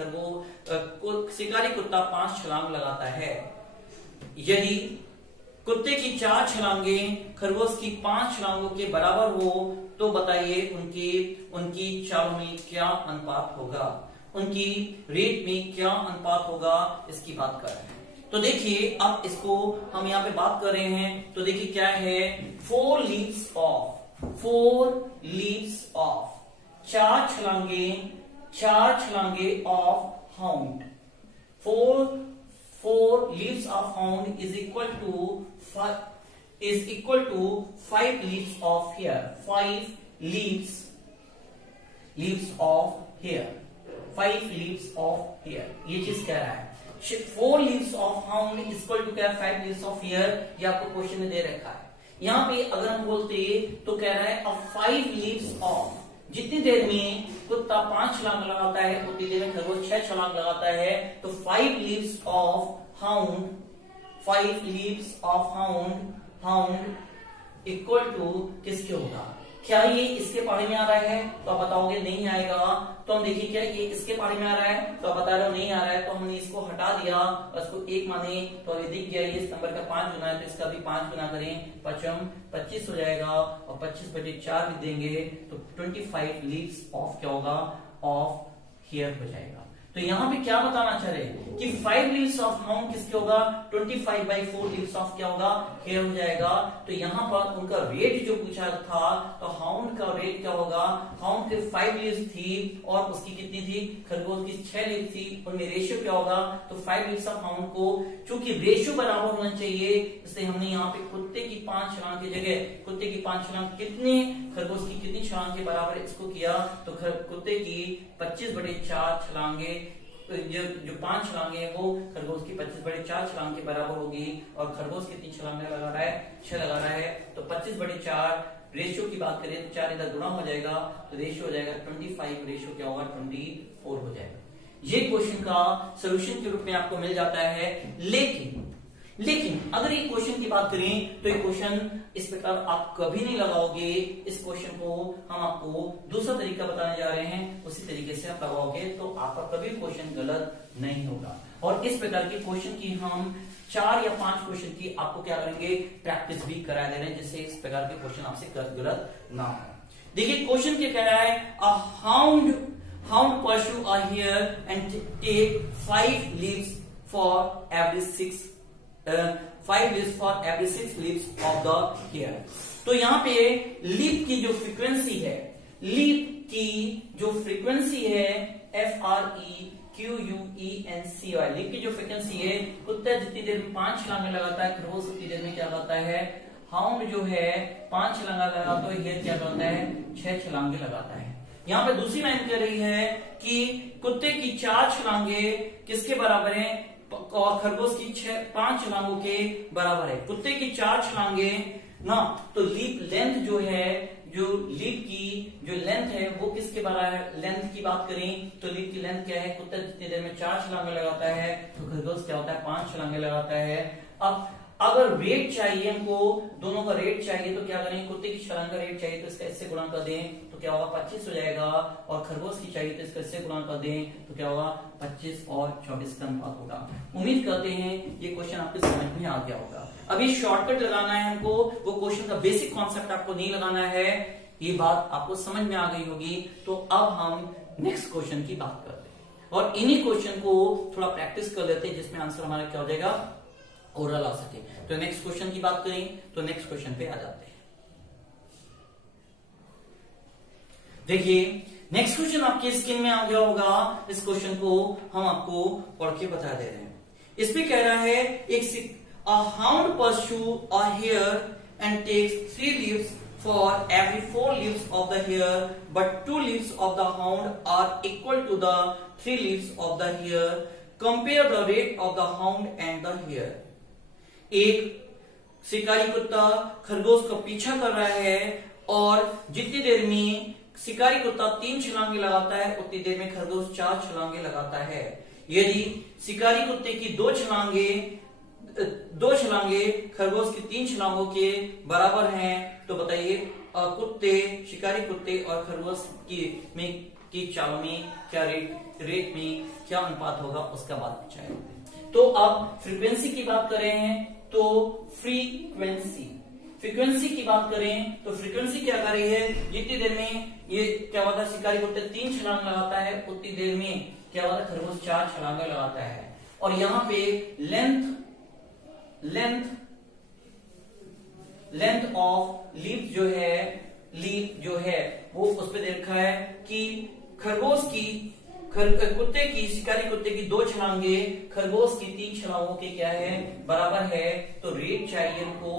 शिकारी कुत्ता 5 छलांग लगाता है। यदि कुत्ते की 4 छलांगें खरगोश की 5 छलांगों के बराबर हो, तो बताइए उनकी चालों में क्या अनुपात होगा, उनकी रेट में क्या अनुपात होगा, इसकी बात कर रहे हैं। तो देखिए अब इसको हम यहाँ पे बात कर रहे हैं, तो देखिए क्या है, 4 लीव्स ऑफ 4 छलांगे of hound, 4 leaps of hound is equal to 5 leaves of hare, 5 leaves of hare, 5 leaves of hare, ये चीज कह रहा है। 4 leaps of hound equal to क्या, 5 लीव्स ऑफ हेयर, ये आपको क्वेश्चन में दे रखा है। यहाँ पे अगर हम बोलते तो कह रहा है 5 लीव्स ऑफ, जितनी देर में कुत्ता 5 छलांग लगाता है उतनी देर में खरगोश 6 छलांग लगाता है, तो 5 leaves of hound, 5 leaves of hound equal to किसके होगा? क्या ये इसके पारी में आ रहा है? तो आप बताओगे नहीं आएगा। तो हम देखिए क्या ये इसके पारी में आ रहा है, तो आप बता रहे हो नहीं आ रहा है, तो हमने इसको हटा दिया और इसको 1 माने, तो ये दिख गया, ये इस नंबर का 5 गुना है, तो इसका भी 5 गुना करें, 5 25 हो जाएगा, और 25 बटे 4 भी देंगे तो 25 लीव्स ऑफ क्या होगा, ऑफ हेयर हो जाएगा। तो यहां पे क्या बताना चाह रहे हैं कि 5 लीव्स ऑफ हाउंड किसके होगा, 25/4 लीव्स ऑफ क्या होगा, हेयर हो जाएगा। तो यहां पर उनका वेट जो पूछा था, तो हाउंड का वेट क्या होगा, हाउंड के 5 लीव्स थी और उसकी कितनी थी, खरगोश की 6 लीव्स थी, उनमें रेशियो क्या होगा, तो 5 लीव्स ऑफ हाउंड को चूंकि रेशियो बराबर होना चाहिए, इसलिए हमने यहाँ पे कुत्ते की 5 छलांग की जगह कुत्ते की 5 छलांग कितने, खरगोश की कितनी छलांग के बराबर इसको किया, तो कुत्ते की 25/4 छलांगे, जो 5 छलांगे वो खरगोश की 25/4 छलांग के बराबर होगी। और खरगोश कितनी छलांगे लगा रहा है, 6 लगा रहा है। तो 25/4 रेशियो की बात करें तो 4 इधर गुणा हो जाएगा, तो रेशियो हो जाएगा 25, रेशियो क्या होगा 24 हो जाएगा। ये क्वेश्चन का सोल्यूशन के रूप में आपको मिल जाता है। लेकिन अगर ये क्वेश्चन की बात करें तो ये क्वेश्चन इस प्रकार आप कभी नहीं लगाओगे। इस क्वेश्चन को हम आपको दूसरा तरीका बताने जा रहे हैं, उसी तरीके से आप लगाओगे तो आपका कभी क्वेश्चन गलत नहीं होगा। और इस प्रकार के क्वेश्चन की हम 4 या 5 क्वेश्चन की आपको क्या करेंगे, प्रैक्टिस भी करा दे रहे हैं, जिससे इस प्रकार के क्वेश्चन आपसे गलत ना हो। देखिए क्वेश्चन क्या कह रहा है, अ hound pursue a hare and take 5 leaves for every 6 leaves of the hare। तो यहाँ पे लीप की जो फ्रीक्वेंसी है, FREQUENCY, लीप की जो फ्रीक्वेंसी है, कुत्ता जितनी देर में 5 छलांगे लगाता है, खरगोश उतनी देर में क्या लगाता है, हाउंड जो है 5 छलांगा लगाता है, हेयर क्या करता है 6 छलांगे लगाता है। यहाँ पे दूसरी लाइन कह रही है कि कुत्ते की 4 छलांगे किसके बराबर है, और खरगोश की 5 छलांगों के बराबर है। कुत्ते की 4 छलांगे ना, तो लीप लेंथ जो है, जो लीप की जो लेंथ है वो किसके बराबर है, लेंथ की बात करें तो लीप की लेंथ क्या है, कुत्ता जितनी देर में 4 छलांगे लगाता है तो खरगोश क्या होता है 5 छलांगे लगाता है। अब अगर रेट चाहिए हमको, दोनों का रेट चाहिए तो क्या करें, कुत्ते की छलांग का रेट चाहिए तो इसका इससे गुणा कर दें तो क्या होगा 25 हो जाएगा, और खरगोश की चाहिए तो इसका इससे गुणा कर दें तो क्या होगा 25 और 24 का अनुपात होगा। उम्मीद करते हैं ये क्वेश्चन आपके समझ में आ गया होगा। अभी शॉर्टकट लगाना है हमको, वो क्वेश्चन का बेसिक कॉन्सेप्ट आपको नहीं लगाना है, ये बात आपको समझ में आ गई होगी। तो अब हम नेक्स्ट क्वेश्चन की बात करते हैं और इन्हीं क्वेश्चन को थोड़ा प्रैक्टिस कर लेते हैं, जिसमें आंसर हमारा क्या हो जाएगा, ओरल आ सके। तो नेक्स्ट क्वेश्चन की बात करें तो नेक्स्ट क्वेश्चन पे आ जाते हैं। देखिए नेक्स्ट क्वेश्चन आपके स्क्रीन में आ गया होगा, इस क्वेश्चन को हम आपको पढ़ के बता दे रहे हैं। इसमें कह रहा है a hound pursue a hare and takes 3 leaves for every 4 leaves of the hare, but 2 leaves of the hound are equal to the 3 leaves of the hare. Compare the rate of the hound and the hare। एक शिकारी कुत्ता खरगोश का पीछा कर रहा है और जितनी देर में शिकारी कुत्ता 3 छलांगे लगाता है उतनी देर में खरगोश 4 छलांगे लगाता है। यदि शिकारी कुत्ते की 2 छलांगे खरगोश की 3 छलांगों के बराबर हैं, तो बताइए शिकारी कुत्ते और खरगोश की चालों में क्या रेट में क्या अनुपात होगा, उसका बात पूछा है। तो अब फ्रीक्वेंसी की बात करें तो फ्रीक्वेंसी की बात करें तो फ्रीक्वेंसी क्या कर रही है, जितनी देर में ये क्या होता है शिकारी कुत्ते 3 छलांग लगाता है उतनी देर में क्या होता है खरगोश 4 छलांगे लगाता है। और यहाँ पे लेंथ ऑफ लीप जो है वो उस पर देखा है कि शिकारी कुत्ते की 2 छलांगे खरगोश की 3 छलांगों के क्या है बराबर है। तो रेट चाहिए हमको,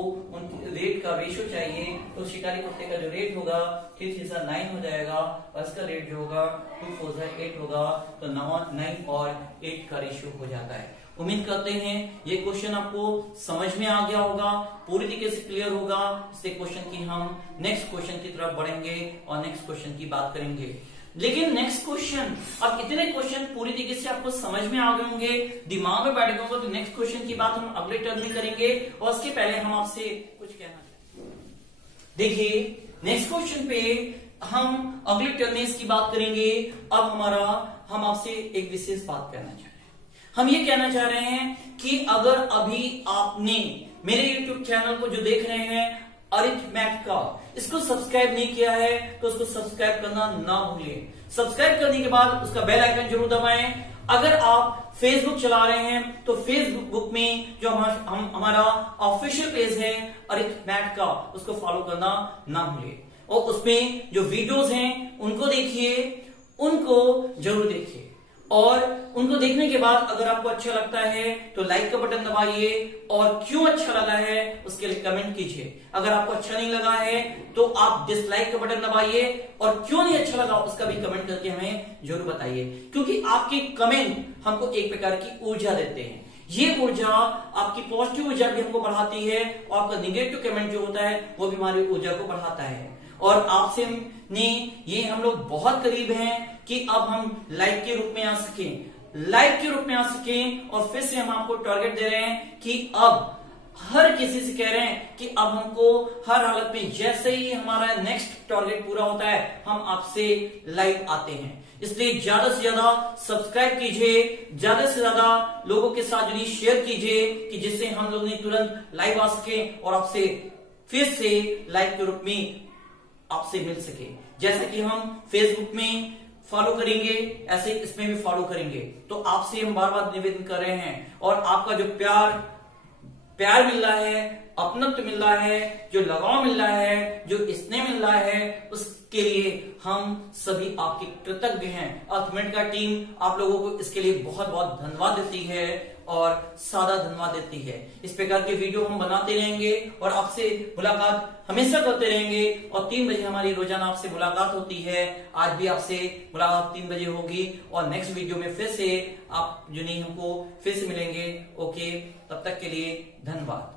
रेट का रेशियो चाहिए, तो शिकारी कुत्ते का जो रेट होगा 3 3 9 हो जाएगा और इसका रेट जो होगा 2 4 8 होगा। तो 9 और 8 का रेशियो हो जाता है। उम्मीद करते हैं ये क्वेश्चन आपको समझ में आ गया होगा, पूरी तरीके से क्लियर होगा। इस क्वेश्चन की हम नेक्स्ट क्वेश्चन की तरफ बढ़ेंगे और नेक्स्ट क्वेश्चन की बात करेंगे। लेकिन नेक्स्ट क्वेश्चन, अब इतने क्वेश्चन पूरी तरीके से आपको समझ में आ गए होंगे, दिमाग में बैठ गए होंगे, तो नेक्स्ट क्वेश्चन की बात हम अगले टर्म में करेंगे। और उसके पहले हम आपसे कुछ कहना चाहते हैं। देखिए नेक्स्ट क्वेश्चन पे हम अगले टर्म में इसकी बात करेंगे। अब हम आपसे एक विशेष बात कहना चाहते हैं। हम ये कहना चाह रहे हैं कि अगर अभी आपने मेरे YouTube चैनल को जो देख रहे हैं अरिथमेटिक का, इसको सब्सक्राइब नहीं किया है तो उसको सब्सक्राइब करना ना भूलिए। सब्सक्राइब करने के बाद उसका बेल आइकन जरूर दबाएं। अगर आप फेसबुक चला रहे हैं तो फेसबुक में जो हमारा ऑफिशियल पेज है अरिथमेट का, उसको फॉलो करना ना भूलिए। और उसमें जो वीडियोस हैं उनको देखिए, उनको जरूर देखिए। और उनको देखने के बाद अगर आपको अच्छा लगता है तो लाइक का बटन दबाइए, और क्यों अच्छा लगा है उसके लिए कमेंट कीजिए। अगर आपको अच्छा नहीं लगा है तो आप डिसलाइक का बटन दबाइए, और क्यों नहीं अच्छा लगा उसका भी कमेंट करके हमें जरूर बताइए, क्योंकि आपके कमेंट हमको एक प्रकार की ऊर्जा देते हैं। ये ऊर्जा आपकी पॉजिटिव ऊर्जा भी हमको बढ़ाती है, और आपका निगेटिव कमेंट जो होता है वो भी हमारी ऊर्जा को बढ़ाता है। और आपसे ने ये हम लोग बहुत करीब हैं कि अब हम लाइव के रूप में आ सकें, लाइव के रूप में आ सकें। और फिर से हम आपको टारगेट दे रहे हैं कि अब हर किसी से कह रहे हैं कि अब हमको हर हालत में, जैसे ही हमारा नेक्स्ट टारगेट पूरा होता है, हम आपसे लाइव आते हैं। इसलिए ज्यादा से ज्यादा सब्सक्राइब कीजिए, ज्यादा से ज्यादा लोगों के साथ जुड़िए, शेयर कीजिए, कि जिससे हम लोग तुरंत लाइव आ सके और आपसे फिर से लाइव के रूप में आपसे मिल सके। जैसे कि हम फेसबुक में फॉलो करेंगे ऐसे इसमें भी फॉलो करेंगे। तो आपसे हम बार बार निवेदन कर रहे हैं, और आपका जो प्यार मिल रहा है, अपनत्व मिल रहा है, जो लगाव मिल रहा है, जो स्नेह मिल रहा है, उसके लिए हम सभी आपके कृतज्ञ हैं। अर्थमेट का टीम आप लोगों को इसके लिए बहुत बहुत धन्यवाद देती है, और सादा धन्यवाद देती है। इस प्रकार के वीडियो हम बनाते रहेंगे और आपसे मुलाकात हमेशा करते रहेंगे। और 3 बजे हमारी रोजाना आपसे मुलाकात होती है। आज भी आपसे मुलाकात 3 बजे होगी, और नेक्स्ट वीडियो में फिर से आप जो नहीं हमको फिर से मिलेंगे। ओके, तब तक के लिए धन्यवाद।